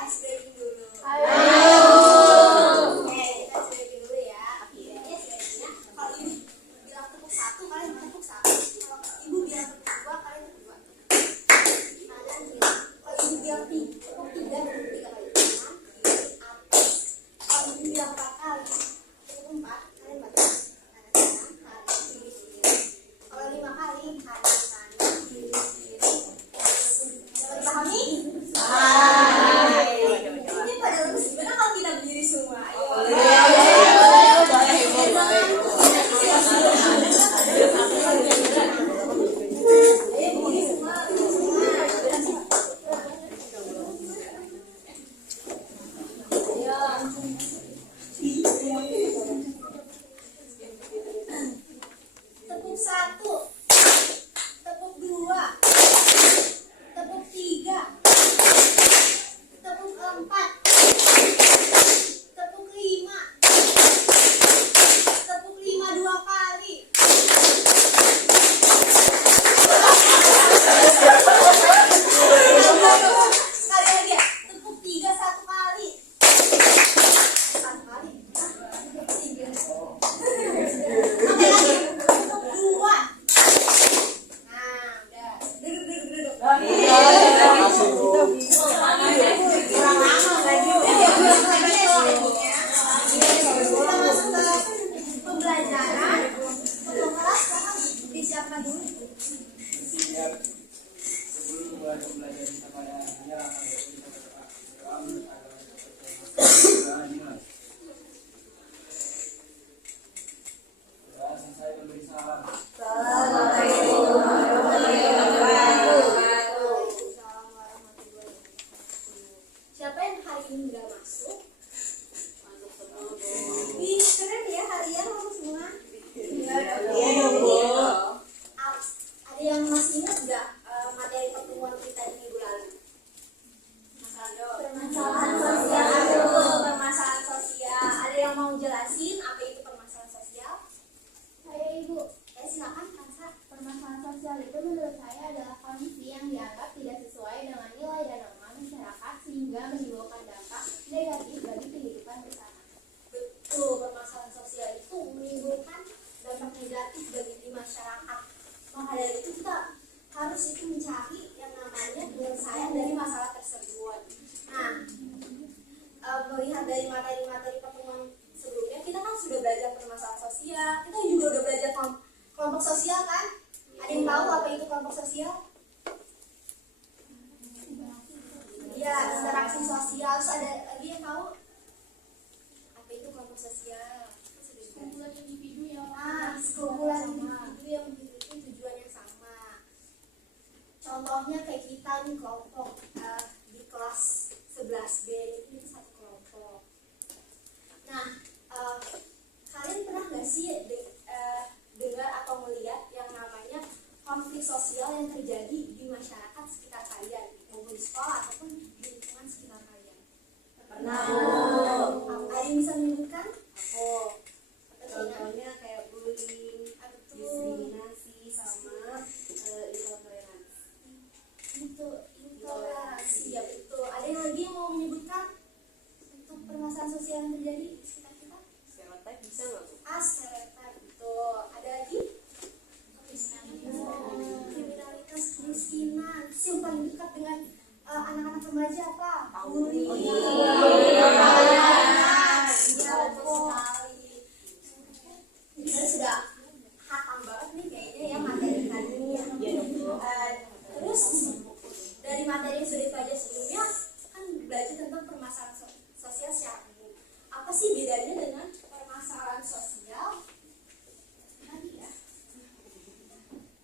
ice breaking dulu. Ayo. Oke, kita ice breaking dulu ya. Ini ice breakingnya, kalau ibu bilang tepuk satu, kalian tepuk satu. Kalau ibu bilang tepuk dua, kalian tepuk dua. Kanan kiri. Kalau ibu bilang tepuk tiga, tepuk tiga kali. Kanan kiri atas. Kalau ibu bilang empat kali, tepuk empat, kalian batas. Kanan kanan, kiri kiri. Kalau 5 kali, kanan kanan, kiri kiri. Dapat dipahami? Ini pada lemes gimana kalau kita berdiri semua? Ayo. Berdiri semua, tepuk satu, tepuk dua, tepuk tiga, tepuk empat, tepuk lima, tepuk lima 2 kali. Sekali lagi ya, tepuk tiga 1 kali. 1 kali. Tepuk tiga. Oke lagi, tepuk dua. Nah, udah. Duduk. Kita masuk ke pembelajaran. Untuk kelas sekarang disiapkan dulu. Sebelum mulai belajar kita pada menyerahkan selesai memberi salam. Siapa yang hari ini nggak masuk? Wih, keren ya, harian masuk semua. Ada yang masih ingat nggak materi pertemuan kita di minggu lalu? Permasalahan sosial. Permasalahan sosial. Ada yang mau jelasin apa itu permasalahan sosial? Saya Ibu. Silakan Kansa. Permasalahan sosial itu menurut saya adalah kondisi yang dianggap tidak sesuai dengan nilai dan norma masyarakat sehingga menimbulkan dampak negatif bagi kehidupan bersama. Betul, permasalahan sosial itu menimbulkan dampak negatif bagi di masyarakat. Maka dari itu kita harus mencari yang namanya penyelesaian dari masalah tersebut. Nah, melihat dari materi-materi pertemuan sebelumnya, kita kan sudah belajar permasalahan sosial. Kita juga udah belajar kelompok sosial kan? Ada yang tahu apa itu kelompok sosial? Ya, interaksi sosial. Terus ada lagi yang tahu apa itu kelompok sosial? Kumpulan individu yang Sekumpulan individu yang memiliki tujuan yang sama. Contohnya kayak kita nih kelompok di kelas 11B ini satu kelompok. Nah, kalian pernah nggak sih dengar atau melihat yang namanya konflik sosial yang terjadi di masyarakat sekitar kalian, maupun di sekolah ataupun di lingkungan sekitar kalian? Pernah. Ada yang bisa menyebutkan? Contohnya kayak bullying, diskriminasi, sama intoleransi. Intoleransi, ya betul. Ada yang lagi yang mau menyebutkan untuk permasalahan sosial yang terjadi di sekitar kita? Stereotip bisa nggak Bu? Stereotip, betul. Ada lagi? Kriminalitas, kemiskinan. Yang paling dekat dengan anak-anak remaja apa? Bullying. Iya, betul sekali. Kita sudah hatam banget nih kayaknya ya materi hari ini ya. Terus dari materi yang sudah dipelajari sebelumnya kan belajar tentang permasalahan sosial secara umum. Apa sih bedanya dengan permasalahan sosial tadi ya?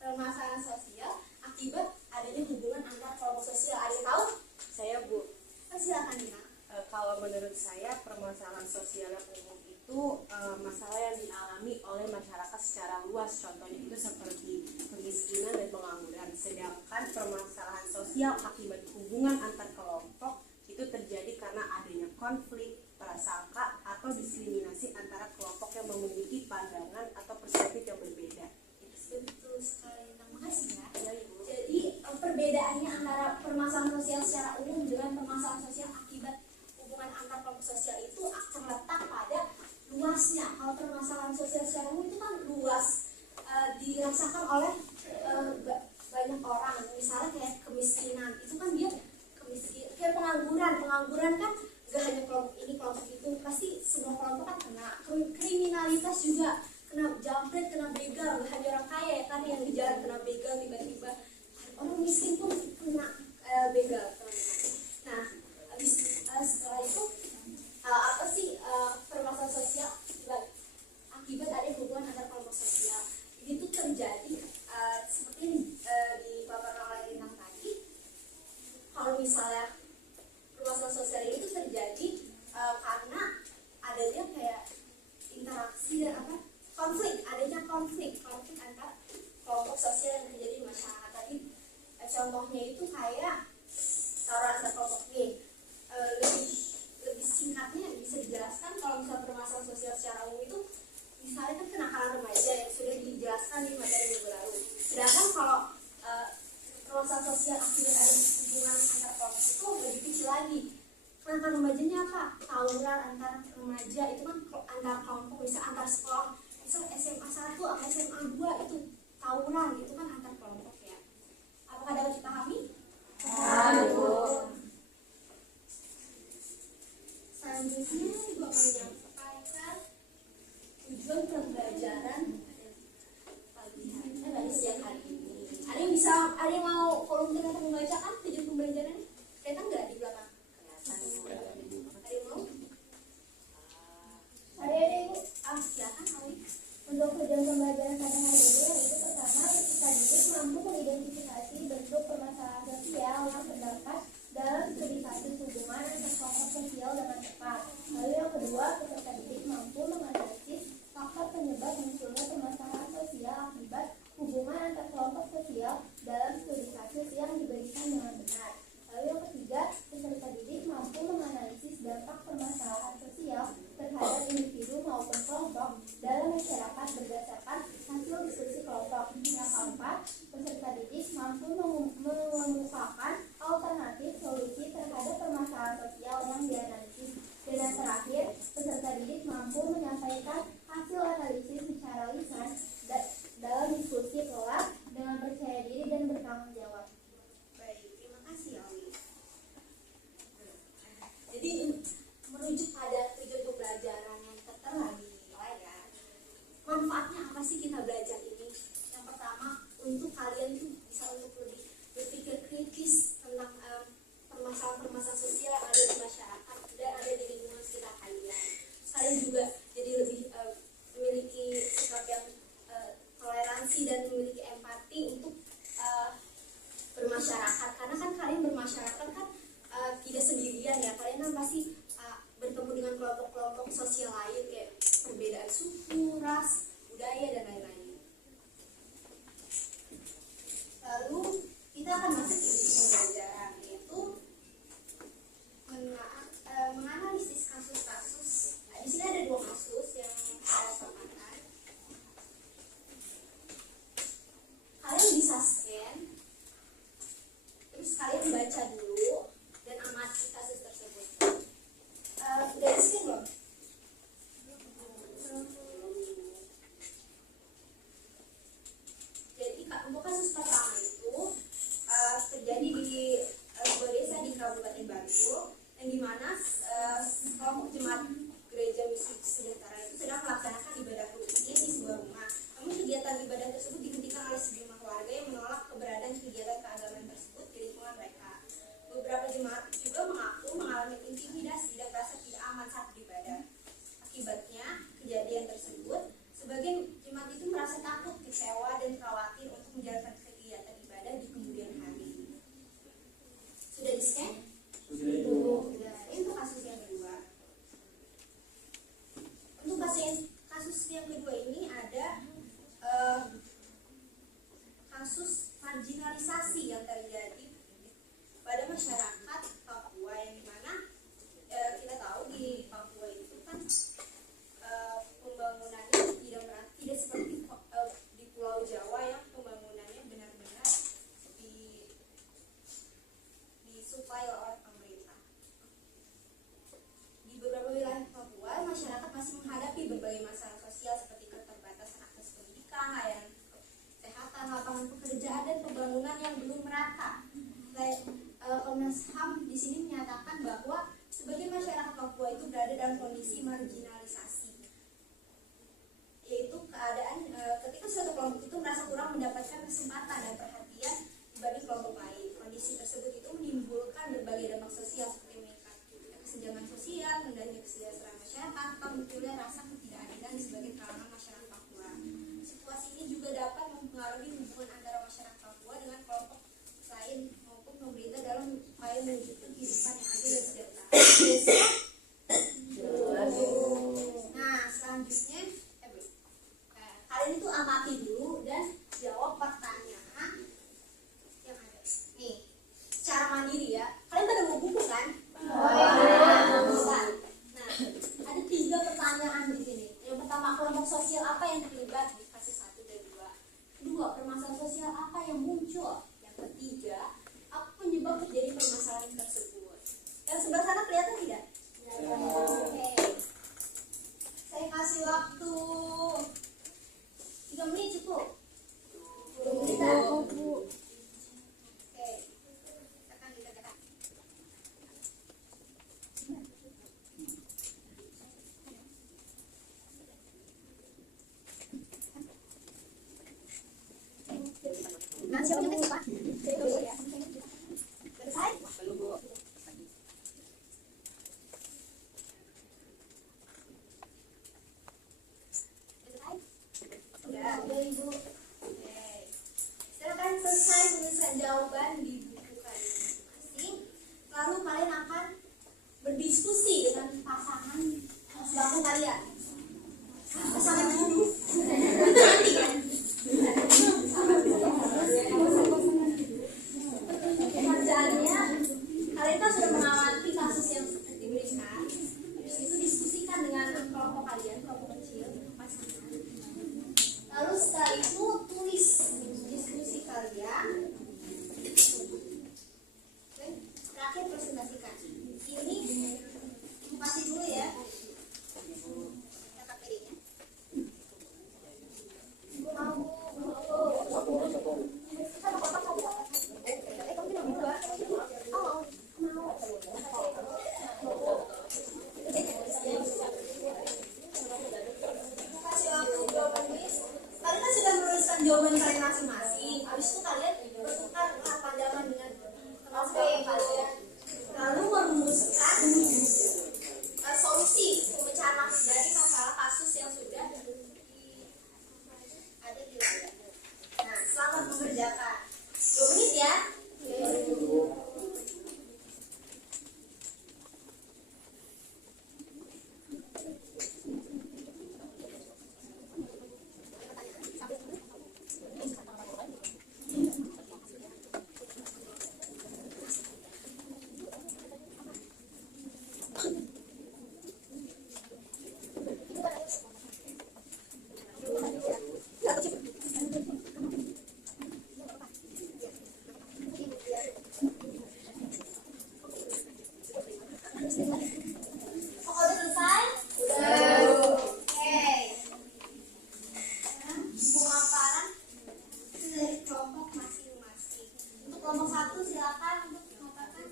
Permasalahan sosial akibat adanya hubungan antar kelompok sosial. Ada yang tahu? Saya Bu, Silakan Dina. kalau menurut saya permasalahan sosial yang umum itu masalah yang dialami oleh masyarakat secara luas. Contohnya itu seperti kemiskinan dan pengangguran. Sedangkan permasalahan sosial akibat hubungan antar kelompok itu terjadi karena adanya konflik, prasangka, atau diskriminasi antara kelompok yang memiliki pandangan atau perspektif yang berbeda. Betul sekali. Terima kasih ya. Jadi perbedaannya antara permasalahan sosial secara umum dengan permasalahan sosial akibat pengangguran kan gak hanya kelompok ini kelompok itu, pasti semua kelompok kan kena. Kriminalitas juga kena jambret, kena begal, gak hanya orang kaya ya kan yang di jalan kena begal tiba-tiba, orang miskin pun kena begal teman-teman. Nah setelah itu apa sih permasalahan sosial akibat ada hubungan antar kelompok sosial itu terjadi seperti dipaparkan oleh Lintang tadi. Kalau misalnya permasalahan sosial itu terjadi karena adanya kayak interaksi dan adanya konflik antar kelompok sosial yang terjadi di masyarakat tadi. Contohnya itu kayak kalau antar kelompok nih, lebih singkatnya bisa dijelaskan kalau misalnya permasalahan sosial secara umum itu misalnya kan kenakalan remaja yang sudah dijelaskan di materi minggu lalu. Sedangkan kalau permasalahan sosial akibat ada hubungan antar kelompok itu lebih kecil lagi. Kenakalan remajanya apa? Tawuran antar remaja itu kan antar kelompok, misal antar sekolah, misal SMA 1 atau SMA 2 itu tawuran, itu kan antar kelompok ya. Apakah dapat dipahami? Selanjutnya ibu akan menyampaikan tujuan pembelajaran pagi hari pada siang hari ini. Ada yang mau volunteer atau membacakan tujuan pembelajaran? Kelihatan nggak di belakang? Ada yang mau? Ada ibu. Silakan Awi. Untuk tujuan pembelajaran pada hari ini yaitu pertama, peserta didik mampu mengidentifikasi bentuk permasalahan sosial yang terdapat dalam studi kasus hubungan antar kelompok sosial dengan tepat. Lalu yang kedua, peserta didik mampu menganalisis faktor penyebab munculnya permasalahan sosial akibat hubungan antar kelompok sosial dalam studi kasus yang diberikan dengan benar. Lalu yang ketiga, peserta didik mampu menganalisis dampak permasalahan sosial terhadap individu maupun kelompok dalam masyarakat berdasarkan hasil diskusi kelompok. Yang keempat, peserta didik mampu mengemukakan alternatif solusi terhadap permasalahan sosial yang dianalisis. Dan yang terakhir, peserta didik mampu menyampaikan hasil analisis secara lisan dalam diskusi kelas dengan percaya diri dan bertanggung jawab. Baik, terima kasih Awi. Jadi merujuk pada tujuan pembelajaran yang tertera di layar, manfaatnya apa sih kita belajar ini? Yang pertama, untuk kalian tuh bisa untuk lebih berpikir kritis tentang permasalahan-permasalahan sosial yang ada di masyarakat dan ada di lingkungan sekitar kalian. Kalian juga jadi lebih memiliki sikap yang toleransi dan memiliki empati untuk bermasyarakat, karena kan kalian bermasyarakat kan tidak sendirian ya, kalian kan pasti bertemu dengan kelompok-kelompok sosial lain kayak perbedaan suku, ras, budaya dan lain-lain. Lalu kita akan masuk ke pembelajaran, yaitu menganalisis kasus-kasus. Nah, di sini ada 2 kasus yang saya sampaikan. Kalian bisa scan, terus kalian baca dulu dan amati kasus tersebut. Udah di scan belum? Jadi untuk kasus pertama itu terjadi di sebuah desa di Kabupaten Bantul, yang dimana kelompok jemaat gereja misi sejahtera itu sedang melaksanakan ibadah rutin di sebuah rumah. Namun kegiatan ibadah tersebut dihentikan oleh sejumlah warga yang menolak keberadaan kegiatan keagamaan tersebut di lingkungan mereka. Beberapa jemaat juga mengaku mengalami intimidasi dan merasa tidak aman saat beribadah. Akibatnya kejadian tersebut, sebagian jemaat itu merasa takut, kecewa, dan khawatir untuk menjalankan kegiatan ibadah di kemudian hari. Sudah di-scan? Sudah. Itu kasus yang kedua. Untuk kasus yang kedua ini ada kasus marginalisasi yang terjadi pada masyarakat Papua, yang dimana kita tahu di Papua itu kan pembangunannya tidak seperti di Pulau Jawa yang pembangunannya benar-benar disuplai oleh pemerintah. Di beberapa wilayah Papua, masyarakat masih menghadapi berbagai masalah sosial seperti keterbatasan akses pendidikan, layanan kesehatan, lapangan pekerjaan, dan pembangunan yang belum merata. Komnas HAM di sini menyatakan bahwa dalam kondisi marginalisasi, yaitu keadaan ketika suatu kelompok itu merasa kurang mendapatkan kesempatan dan perhatian dibanding kelompok lain. Kondisi tersebut itu menimbulkan berbagai dampak sosial seperti meningkatnya kesenjangan sosial, rendahnya kesejahteraan masyarakat, atau munculnya rasa ketidakadilan di sebagian kalangan masyarakat Papua. Situasi ini juga dapat mempengaruhi hubungan antara masyarakat Papua dengan kelompok lain maupun pemerintah dalam upaya mewujudkan kehidupan yang adil dan sejahtera. Nah, selanjutnya kalian itu amati dulu dan jawab pertanyaan yang ada. Nih, secara mandiri ya. Kalian pada mau buku kan? Bukan. Nah, ada 3 pertanyaan di sini. Yang pertama, kelompok sosial apa yang terlibat di fase 1 dan 2? Kedua, permasalahan sosial apa yang muncul? Yang ketiga, apa penyebab terjadi permasalahan tersebut? Yang sebelah sana kelihatan tidak? Oke. Saya kasih waktu 3 menit cukup. 2 menit ya? Oke. Tekan ditekan. Nah, siapa yang ketik, Pak? Selesai? Udah, Ibu. Oke. Silakan selesai menuliskan jawaban di buku kalian masing-masing. Lalu kalian akan berdiskusi dengan pasangan sebangku kalian. Pasangan dulu. Itu nanti kan? Kerjaannya, kalian kan sudah mengamati kasus yang diberikan. Habis itu diskusikan dengan kelompok kalian, kelompok kecil, pasangan. Lalu setelah itu tulis diskusi kalian. Oke, terakhir presentasikan. Ini Ibu kasih dulu ya. Kakak pilihnya. Kalian kan sudah menuliskan jawaban kalian masing-masing. Habis itu kalian bertukar pandangan dengan kelompok kalian, lalu merumuskan solusi pemecahan dari masalah kasus yang sudah ada di layar. Nah, selamat mengerjakan. 2 menit ya. Udah selesai? Oke. Pemaparan dari kelompok masing-masing. Untuk kelompok 1 silakan untuk memaparkan.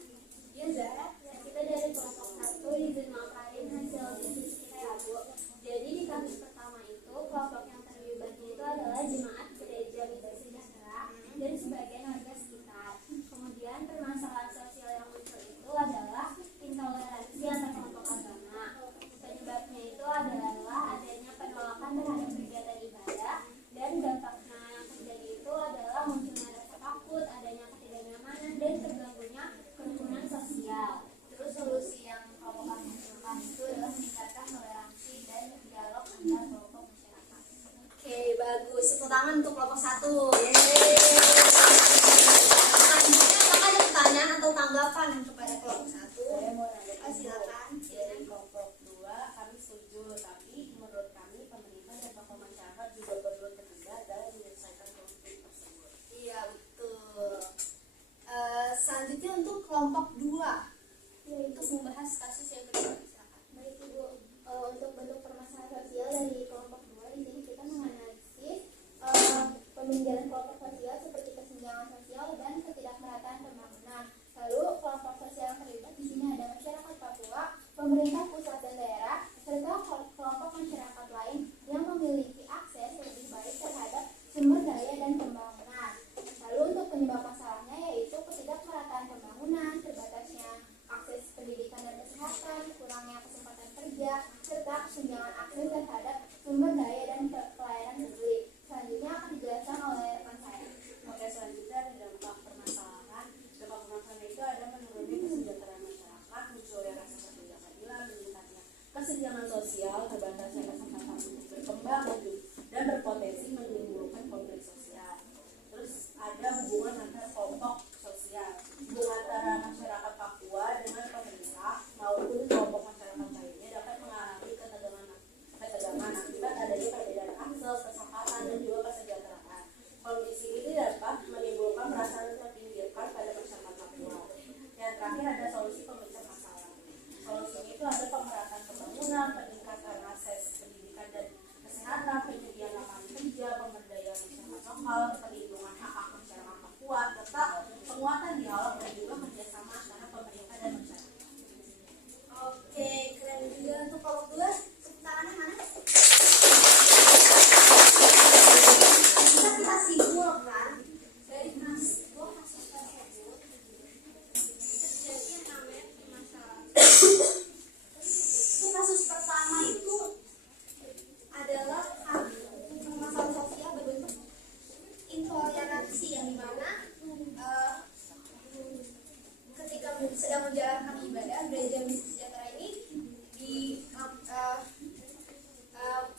Ya, Zara. Kita dari kelompok 1 izin memaparin hasil diskusi kita ya, Bu. Jadi di kasus pertama itu kelompok yang terlibatnya itu adalah jemaat gereja Bida Sejahtera dan sebagian warga sekitar. Kemudian permasalahan sosial yang muncul itu adalah intoleransi antar kelompok agama. Penyebabnya itu adalah adanya penolakan terhadap kegiatan ibadah dan dampaknya yang terjadi itu adalah munculnya rasa takut, adanya ketidaknyamanan dan terganggunya kerukunan sosial. Terus solusi yang kelompok kami lakukan itu adalah meningkatkan toleransi dan dialog antar kelompok masyarakat. Oke, bagus. Tepuk tangan untuk kelompok 1. Selanjutnya, apakah ada pertanyaan atau tanggapan kepada kelompok 1? Saya mau nanya Silakan. dari kelompok 2 kami setuju, tapi menurut kami pemerintah dan tokoh masyarakat juga perlu terlibat dalam menyelesaikan konflik tersebut. Iya, betul. Selanjutnya untuk kelompok 2, yaitu membahas kasus yang kedua. Silakan. Baik Ibu, untuk bentuk permasalahan sosial dari kelompok 2 di sini kita menganalisis pemindahan kelompok sosial seperti kesenjangan sosial dan ketidakmerataan pembangunan. Lalu kelompok sosial yang terlibat di sini ada masyarakat Papua, pemerintah pusat dan daerah, kesenjangan sosial terbatasnya kesempatan untuk berkembang dan berpotensi menimbulkan konflik sosial. Terus ada hubungan antar kelompok sosial, hubungan antara masyarakat Papua dengan pemerintah maupun kelompok masyarakat lainnya dapat mengalami ketegangan akibat adanya perbedaan akses, kesempatan, dan juga kesejahteraan. Kondisi ini dapat menimbulkan perasaan terpinggirkan pada masyarakat Papua. Yang terakhir ada solusi pemecah masalah. Solusinya itu ada pemerataan pembangunan, peningkatan akses pendidikan dan kesehatan, penyediaan lapangan kerja, pemberdayaan masyarakat lokal, perlindungan hak masyarakat Papua, serta penguatan dialog dan juga kerjasama antara pemerintah dan masyarakat. Oke, keren juga. Untuk kelompok 2, tepuk tangannya mana? Bisa kita simpulkan dari kasus tersebut terjadi yang namanya permasalahan. Untuk kasus pertama itu adalah permasalahan sosial berbentuk intoleransi yang dimana ketika sedang menjalankan ibadah gereja misi sejahtera ini di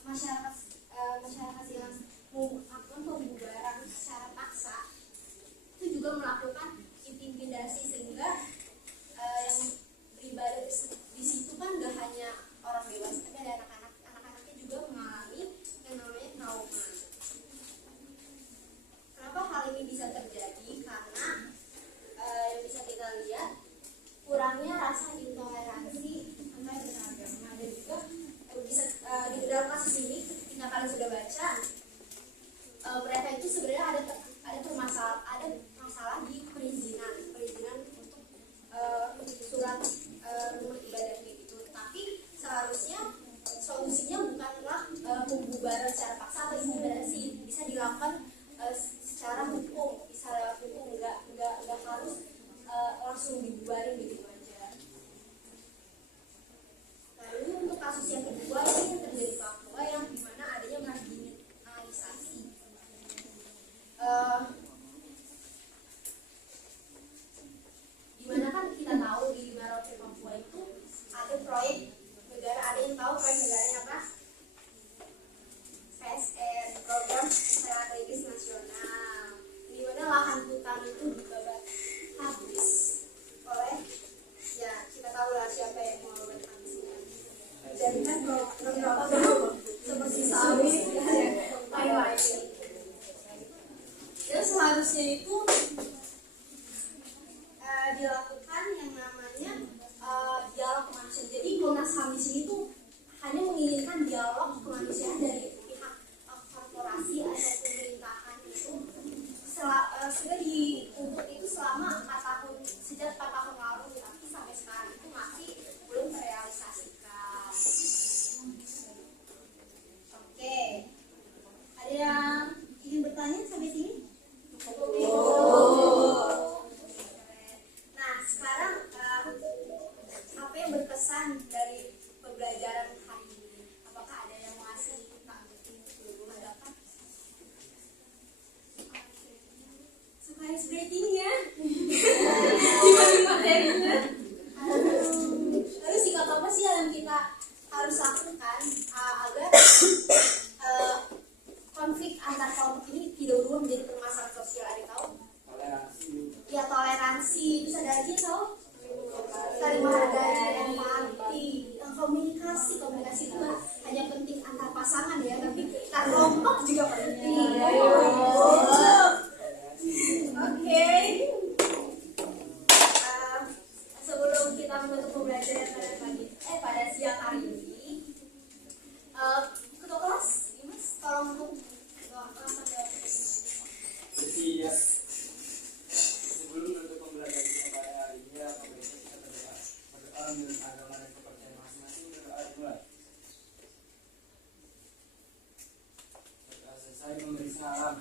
masyarakat yang melakukan pembubaran secara paksa itu juga melakukan intimidasi sehingga yang beribadah di situ kan gak hanya orang dewasa tapi ada anak-anaknya juga mengalami yang namanya trauma. Kenapa hal ini bisa terjadi? Karena yang bisa kita lihat kurangnya rasa intoleransi antar beragama dan juga bisa di dalam kasus ini ketika kalian sudah baca mereka itu sebenarnya ada masalah di perizinan untuk surat rumah ibadahnya gitu. Tapi seharusnya solusinya bukanlah pembubaran secara paksa atau intimidasi, bisa dilakukan secara hukum, nggak harus langsung dibubarin gitu aja. Lalu untuk kasus yang kedua ini yang terjadi di Papua yang dimana adanya marginalisasi. Dimana kan kita tahu di Merauke Papua itu ada proyek negara, ada yang tahu proyek negaranya apa? PSN, Program Strategis Nasional. Dimana lahan hutan itu dibabat habis oleh, ya kita tahu lah siapa yang mau babat habisnya. Dan kan program seperti sawit dan lain-lain. Dan seharusnya itu dilakukan yang namanya dialog kemanusiaan. Jadi Komnas HAM di sini tuh hanya menginginkan dialog kemanusiaan dari pihak korporasi atau pemerintahan itu sudah dituntut itu selama 4 tahun, sejak 4 tahun lalu, tapi sampai sekarang itu masih belum terrealisasikan. Oke, ada yang ingin bertanya sampai sini? Nah, sekarang apa yang berkesan dari pembelajaran hari ini? Apakah ada yang mau ngasih sebelum dapat? Suka ice breaking ya? Dibanding materinya. Lalu sikap apa sih yang kita harus lakukan agar konflik antar kelompok ini tidak berubah menjadi permasalahan sosial? Ada tahu? Toleransi. Ya, toleransi. Terus ada lagi tahu? Saling menghargai, empati, komunikasi itu nggak hanya penting antar pasangan ya, tapi antar kelompok juga penting. Oke. Sebelum kita menutup pembelajaran pada siang hari ini, ketua kelas, Mas, tolong untuk Jadi ya, sebelum menutup pembelajaran kita pada hari ini, apabila kita berdoa menurut agama dan kepercayaan masing-masing, berdoa dimulai. Berdoa selesai memberi salam.